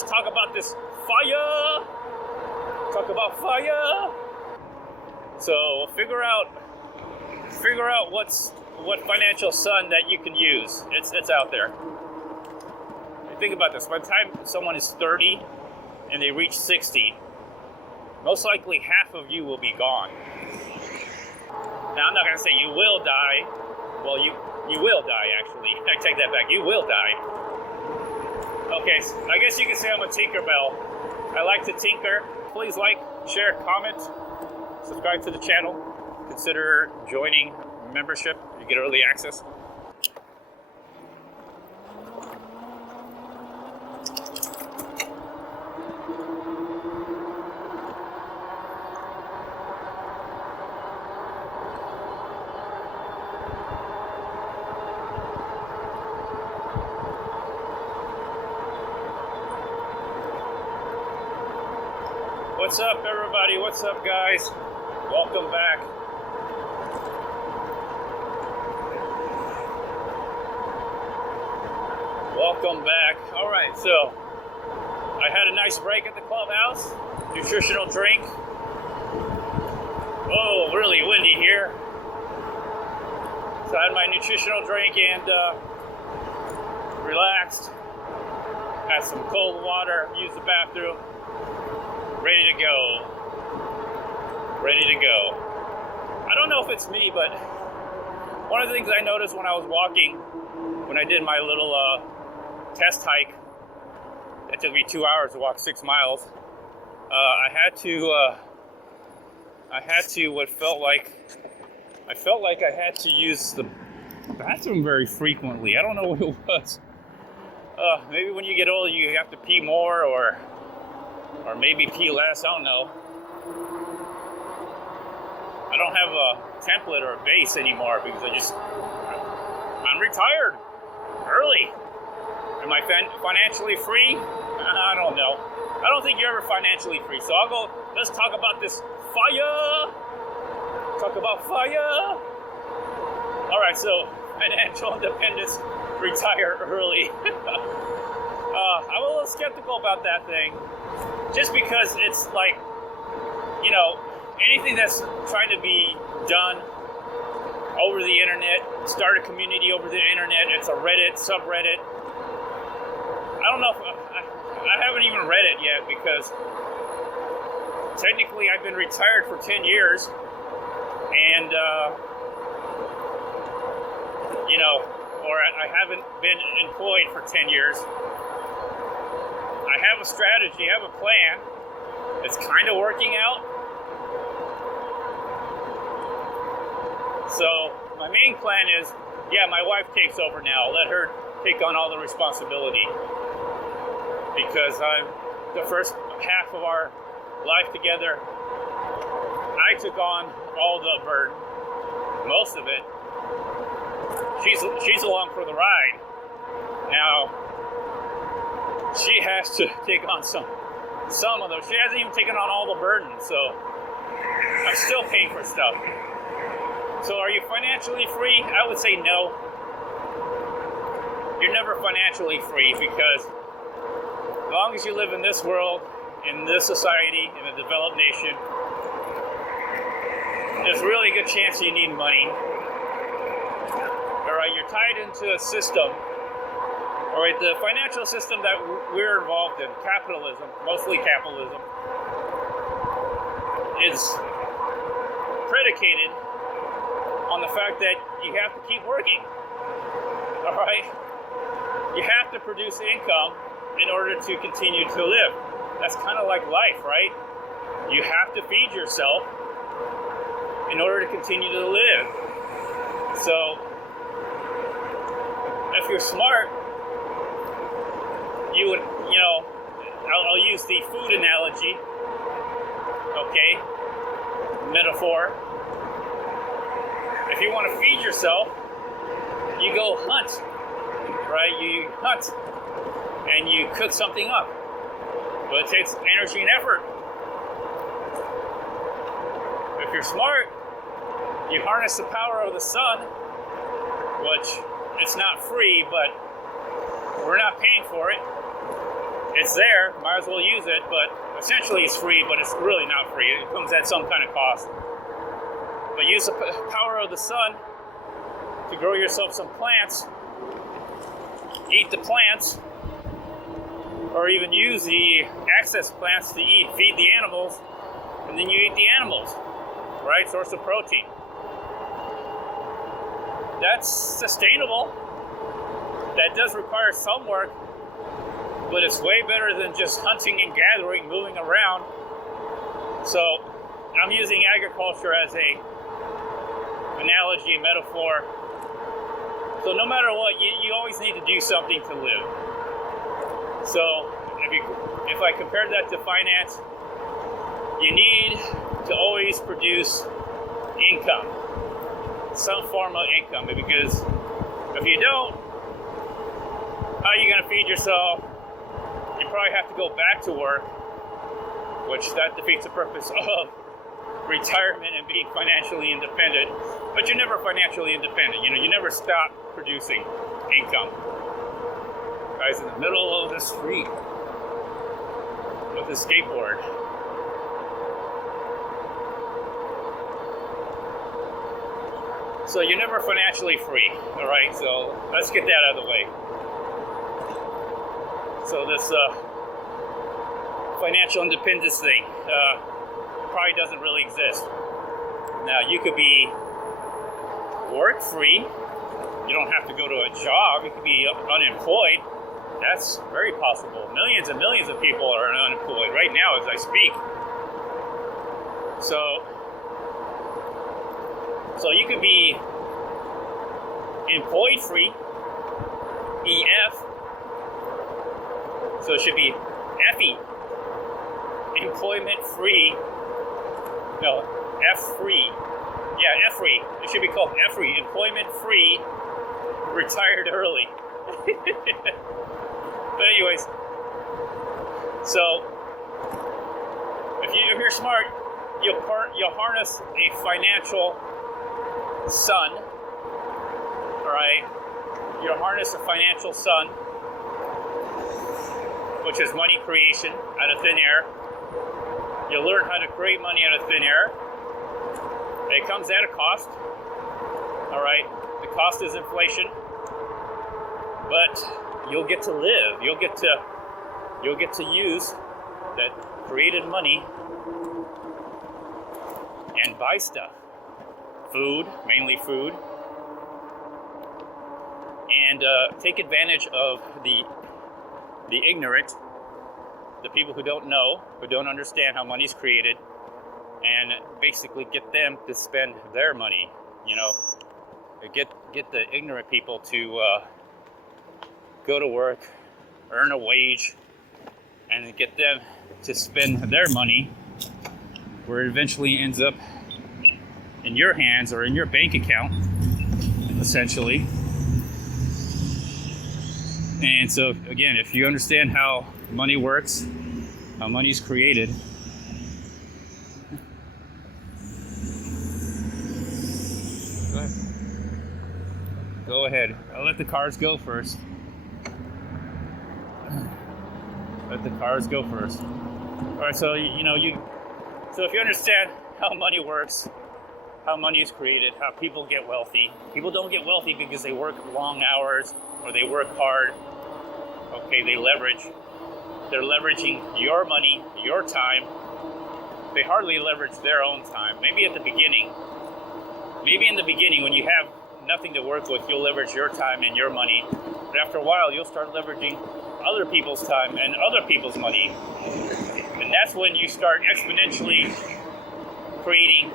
let's talk about this fire. Talk about fire. So figure out what financial sun that you can use. It's out there. Think about this. By the time someone is 30 and they reach 60, most likely half of you will be gone. Now, I'm not going to say you will die. Well, you will die, actually. I take that back. You will die. Okay, so I guess you can say I'm a Tinkerbell. I like to tinker. Please like, share, comment, subscribe to the channel. Consider joining membership. You get early access. What's up, everybody? What's up, guys? Welcome back. Welcome back. All right, so I had a nice break at the clubhouse. Nutritional drink. Oh, really windy here. So I had my nutritional drink and relaxed. Had some cold water, used the bathroom. Ready to go. Ready to go. I don't know if it's me, but one of the things I noticed when I was walking, when I did my little test hike, it took me 2 hours to walk 6 miles. I felt like I had to use the bathroom very frequently. I don't know what it was. Maybe when you get older, you have to pee more, or maybe pee less, I don't know. I don't have a template or a base anymore because I'm retired early. Am I financially free? I don't know. I don't think you're ever financially free. So let's talk about this fire. Talk about fire. All right, so financial independence, retire early. I'm a little skeptical about that thing. Just because it's like, you know, anything that's trying to be done over the internet, start a community over the internet, it's a Reddit, subreddit. I don't know if, I haven't even read it yet because technically I've been retired for 10 years and, you know, or I haven't been employed for 10 years. I have a strategy, I have a plan. It's kind of working out. So my main plan is, yeah, my wife takes over now. Let her take on all the responsibility. Because the first half of our life together, I took on all the burden, most of it. She's along for the ride. Now, she has to take on some of those. She hasn't even taken on all the burden, so I'm still paying for stuff. So are you financially free? I would say no. You're never financially free because as long as you live in this world, in this society, in a developed nation, there's a really good chance you need money. All right, you're tied into a system. All right, the financial system that we're involved in, capitalism, mostly capitalism, is predicated on the fact that you have to keep working. All right, you have to produce income in order to continue to live. That's kind of like life, right? You have to feed yourself in order to continue to live. So, if you're smart, you would, you know, I'll use the food analogy, okay, metaphor. If you want to feed yourself, you go hunt, right? You hunt and you cook something up. But it takes energy and effort. If you're smart, you harness the power of the sun, which it's not free, but we're not paying for it. It's there, might as well use it, but essentially it's free, but it's really not free. It comes at some kind of cost. But use the power of the sun to grow yourself some plants, eat the plants, or even use the excess plants to feed the animals, and then you eat the animals, right? Source of protein. That's sustainable. That does require some work, but it's way better than just hunting and gathering, moving around. So I'm using agriculture as a analogy, metaphor. So no matter what, you always need to do something to live. So if I compare that to finance, you need to always produce income, some form of income, because if you don't, how are you going to feed yourself? You probably have to go back to work, which that defeats the purpose of retirement and being financially independent. But you're never financially independent. You never stop producing income. Guy's in the middle of the street with a skateboard. So you're never financially free, all right? So let's get that out of the way. So this financial independence thing probably doesn't really exist. Now, you could be work-free. You don't have to go to a job. You could be unemployed. That's very possible. Millions and millions of people are unemployed right now as I speak. So you could be employed-free, EF. So it should be FE, employment-free. No, EFRE. Yeah, EFRE. It should be called EFRE, employment-free, retired early. But anyways, so if you're smart, you'll harness a financial sun. All right, you'll harness a financial sun, which is money creation out of thin air. You'll learn how to create money out of thin air. It comes at a cost. All right, the cost is inflation, but you'll get to live. You'll get to use that created money and buy stuff, food, mainly food, and take advantage of the ignorant, the people who don't know, who don't understand how money's created, and basically get them to spend their money. Get the ignorant people to go to work, earn a wage, and get them to spend their money, where it eventually ends up in your hands or in your bank account, essentially. And so, again, if you understand how money works, how money's created, go ahead. I'll let the cars go first. Let the cars go first. All right, so so if you understand how money works, how money is created, how people get wealthy. People don't get wealthy because they work long hours or they work hard. Okay, they leverage. They're leveraging your money, your time. They hardly leverage their own time. Maybe in the beginning when you have nothing to work with, you'll leverage your time and your money. But after a while, you'll start leveraging other people's time and other people's money. And that's when you start exponentially creating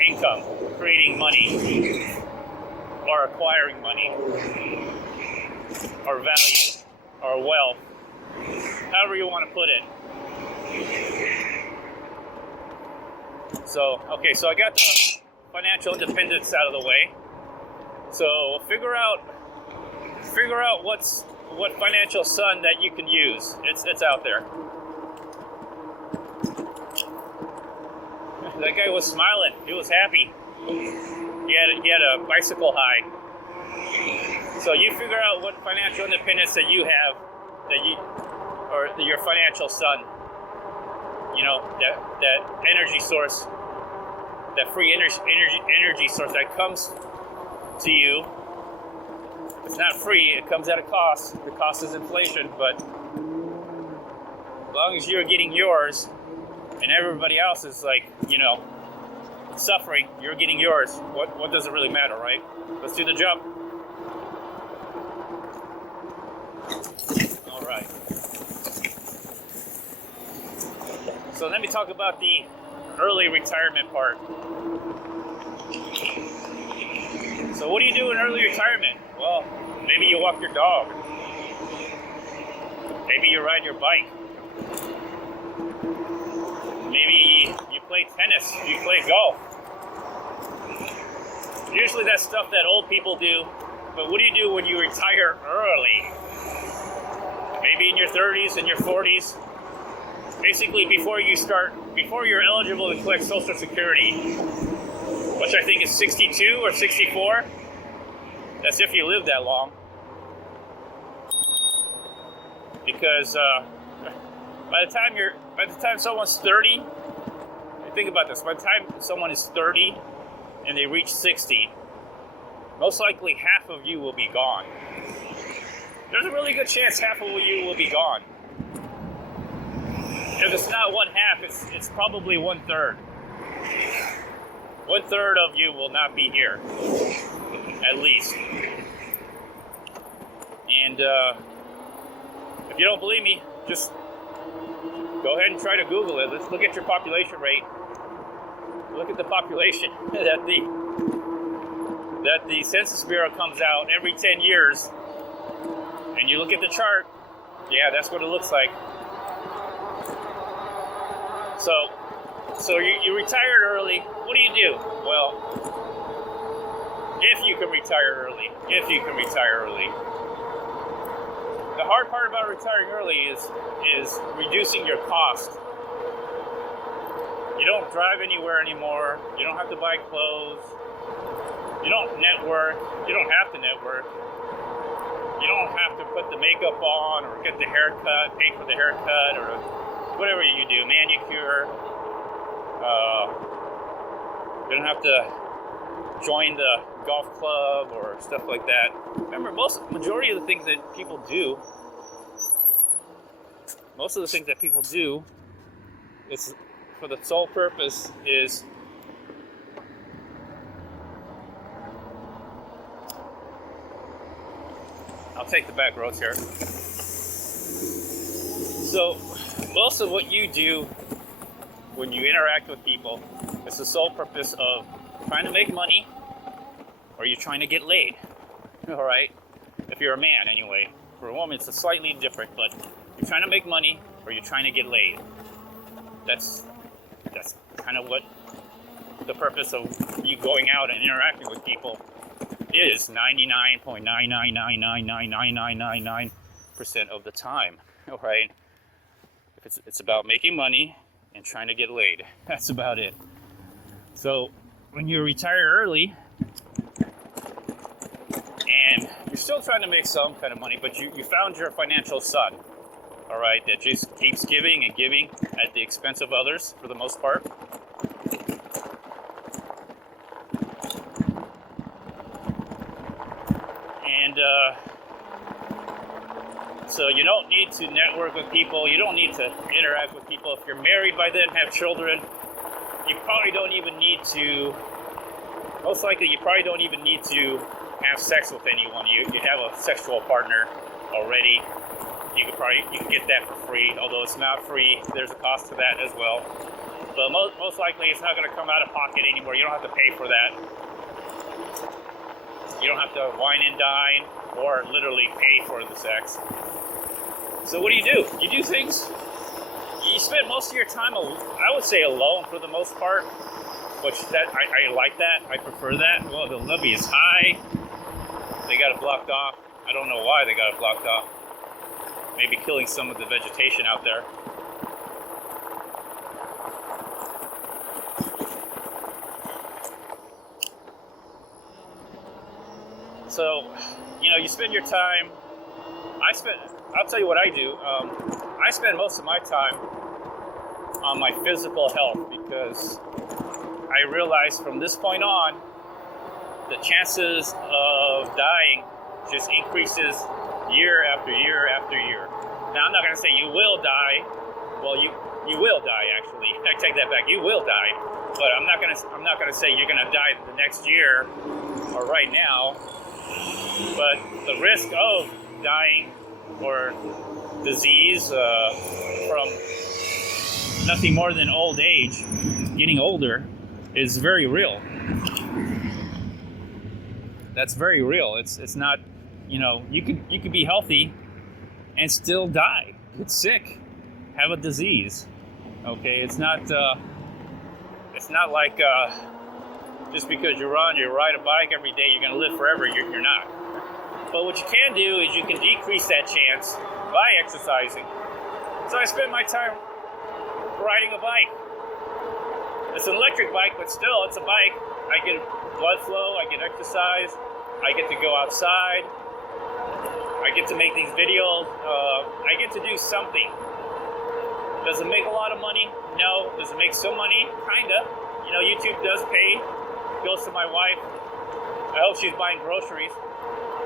income, creating money, or acquiring money, or value, or wealth, however you want to put it. So I got the financial independence out of the way. So figure out what financial sun that you can use. It's out there. That guy was smiling. He was happy. He had a bicycle high. So you figure out what financial independence that you have, your financial sun, you know, that energy source, that free energy source that comes to you. It's not free, it comes at a cost. The cost is inflation, but as long as you're getting yours and everybody else is like, you know, suffering, you're getting yours. What does it really matter, right? Let's do the jump. All right. So let me talk about the early retirement part. So what do you do in early retirement? Well, maybe you walk your dog. Maybe you ride your bike. Maybe you play tennis, you play golf. Usually that's stuff that old people do, but what do you do when you retire early? Maybe in your 30s and your 40s. Basically before you're eligible to collect Social Security, which I think is 62 or 64. That's if you live that long. Because by the time someone's 30, think about this. By the time someone is 30 and they reach 60, most likely half of you will be gone. There's a really good chance half of you will be gone. If it's not one half, it's probably 1/3. 1/3 of you will not be here, at least. And if you don't believe me, just go ahead and try to Google it. Let's look at your population rate. Look at the population that the Census Bureau comes out every 10 years. And you look at the chart, yeah, that's what it looks like. So you retired early. What do you do? Well, if you can retire early, the hard part about retiring early is reducing your cost. You don't drive anywhere anymore. You don't have to buy clothes. You don't network. You don't have to network. You don't have to put the makeup on or get the haircut, pay for the haircut or whatever you do, manicure. You don't have to join the golf club or stuff like that. Remember, majority of the things that people do, is for the sole purpose is I'll take the back roads here. So most of what you do when you interact with people is the sole purpose of trying to make money, or you're trying to get laid. All right? If you're a man, anyway. For a woman, it's slightly different, but you're trying to make money, or you're trying to get laid. That's kind of what the purpose of you going out and interacting with people is 99.999999999% of the time. All right? It's about making money and trying to get laid. That's about it. So when you retire early and you're still trying to make some kind of money, but you found your financial sun, all right, that just keeps giving and giving at the expense of others for the most part. And so you don't need to network with people. You don't need to interact with people. If you're married by then, have children, you probably don't even need to, most likely you probably don't even need to have sex with anyone. You have a sexual partner already. You can get that for free, although it's not free. There's a cost to that as well. But most likely it's not going to come out of pocket anymore. You don't have to pay for that. You don't have to wine and dine or literally pay for the sex. So what do? You do things, you spend most of your time, I would say, alone for the most part, which I like that. I prefer that. Well, the levee is high. They got it blocked off. I don't know why they got it blocked off. Maybe killing some of the vegetation out there. So, you spend your time. I'll tell you what I do. I spend most of my time on my physical health because I realize from this point on, the chances of dying just increases year after year after year. Now, I'm not going to say you will die. Well, you will die, actually. I take that back. You will die, but I'm not going to say you're going to die the next year or right now. But the risk of dying or disease from nothing more than old age, getting older, is very real. That's very real. It's not, you could be healthy and still die, get sick, have a disease. Okay, it's not like just because you ride a bike every day, you're going to live forever. You're not. But what you can do is you can decrease that chance by exercising. So I spend my time riding a bike. It's an electric bike, but still, it's a bike. I get blood flow, I get exercise, I get to go outside, I get to make these videos, I get to do something. Does it make a lot of money? No. Does it make some money? Kinda. YouTube does pay. Goes to my wife. I hope she's buying groceries.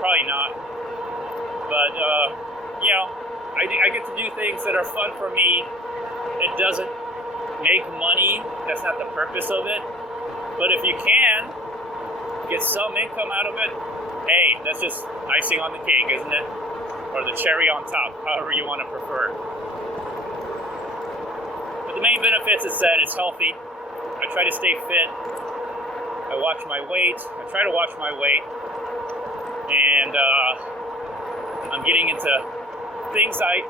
Probably not. But, I get to do things that are fun for me. It doesn't make money. That's not the purpose of it. But if you can get some income out of it, hey, that's just icing on the cake, isn't it? Or the cherry on top, however you want to prefer. But the main benefits is that it's healthy. I try to stay fit. I watch my weight. I try to watch my weight. And I'm getting into things I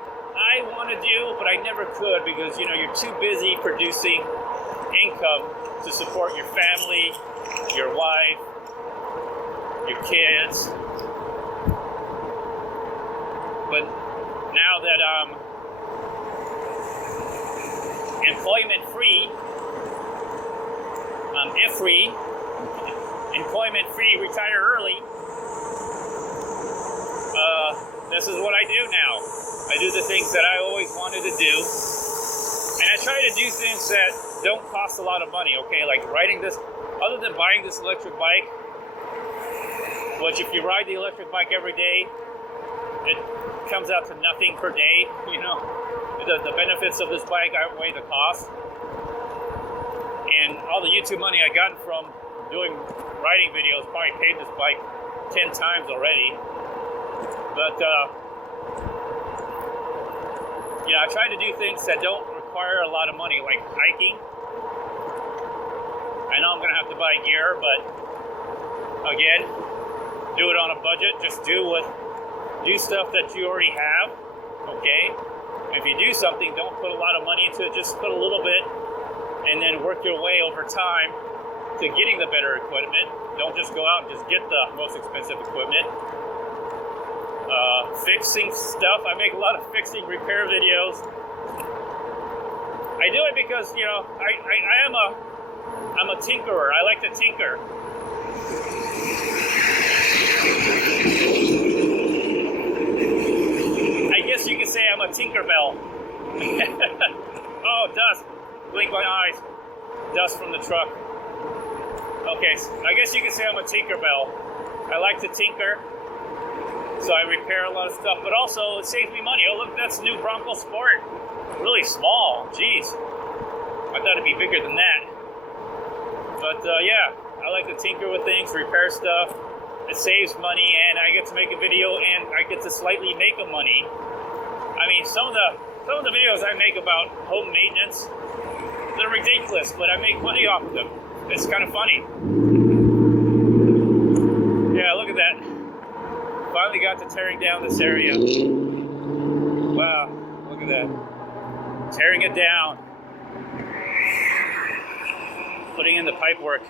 want to do, but I never could because, you're too busy producing income to support your family, your wife, your kids. But now that I'm employment-free, EFRE, employment-free, retire early, this is what I do now. I do the things that I always wanted to do, and I try to do things that don't cost a lot of money, okay? Like riding this, other than buying this electric bike, which if you ride the electric bike every day, it comes out to nothing per day, The benefits of this bike outweigh the cost. And all the YouTube money I got from doing riding videos probably paid this bike 10 times already. But, I try to do things that don't require a lot of money, like hiking. I know I'm going to have to buy gear, but again, do it on a budget. Just do stuff that you already have, okay? If you do something, don't put a lot of money into it. Just put a little bit, and then work your way over time to getting the better equipment. Don't just go out and just get the most expensive equipment. Fixing stuff. I make a lot of fixing repair videos. I do it because, I'm a tinkerer. I like to tinker. I guess you could say I'm a Tinkerbell. Oh, dust. Blink my eyes. Dust from the truck. Okay, so I guess you could say I'm a Tinkerbell. I like to tinker. So I repair a lot of stuff, but also it saves me money. Oh, look, that's new Bronco Sport. Really small. Jeez. I thought it'd be bigger than that. But I like to tinker with things, repair stuff. It saves money, and I get to make a video, and I get to slightly make a money. I mean, some of the videos I make about home maintenance, they're ridiculous, but I make money off of them. It's kind of funny. Yeah, look at that. Finally got to tearing down this area. Wow, look at that. Tearing it down. Putting in the pipe work.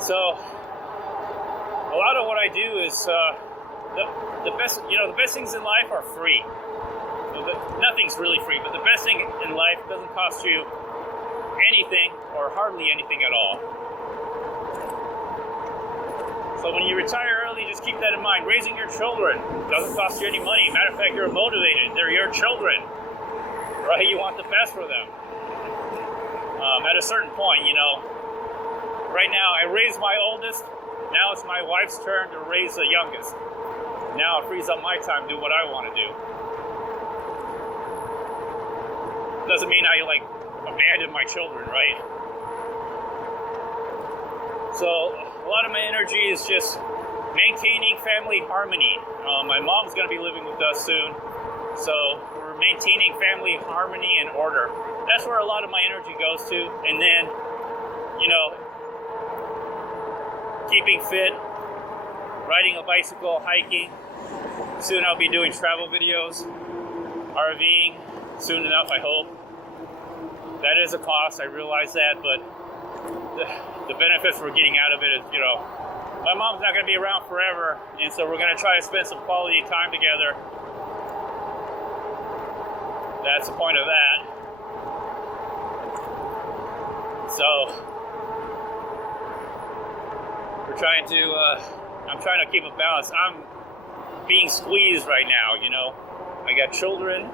So, a lot of what I do is the best. The best things in life are free. Nothing's really free, but the best thing in life doesn't cost you anything or hardly anything at all. So when you retire early, just keep that in mind. Raising your children doesn't cost you any money. Matter of fact, you're motivated. They're your children, right? You want the best for them. At a certain point, right now I raised my oldest. Now it's my wife's turn to raise the youngest. Now it frees up my time to do what I want to do. Doesn't mean I abandon my children, right? So a lot of my energy is just maintaining family harmony. My mom's going to be living with us soon, so we're maintaining family harmony and order. That's where a lot of my energy goes to. And then, keeping fit, riding a bicycle, hiking. Soon I'll be doing travel videos, RVing, soon enough, I hope. That is a cost, I realize that, but the benefits we're getting out of it is, my mom's not going to be around forever, and so we're going to try to spend some quality time together. That's the point of that. So, I'm trying to keep a balance. I'm being squeezed right now, I got children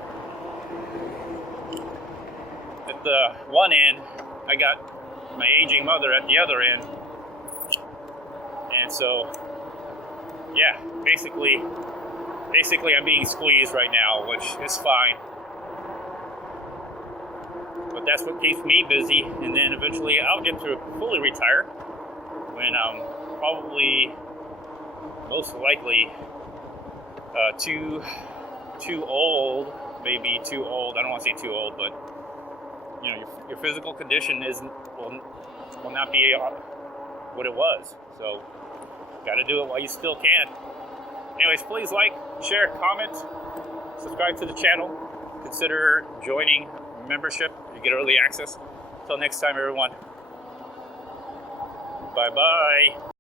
at the one end. I got my aging mother at the other end. And so, yeah, basically I'm being squeezed right now, which is fine. But that's what keeps me busy. And then eventually I'll get to fully retire when I'm probably, most likely, too old, maybe too old. I don't want to say too old, but your physical condition will not be what it was. So, got to do it while you still can. Anyways, please like, share, comment, subscribe to the channel. Consider joining membership. You get early access. Until next time, everyone. Bye-bye.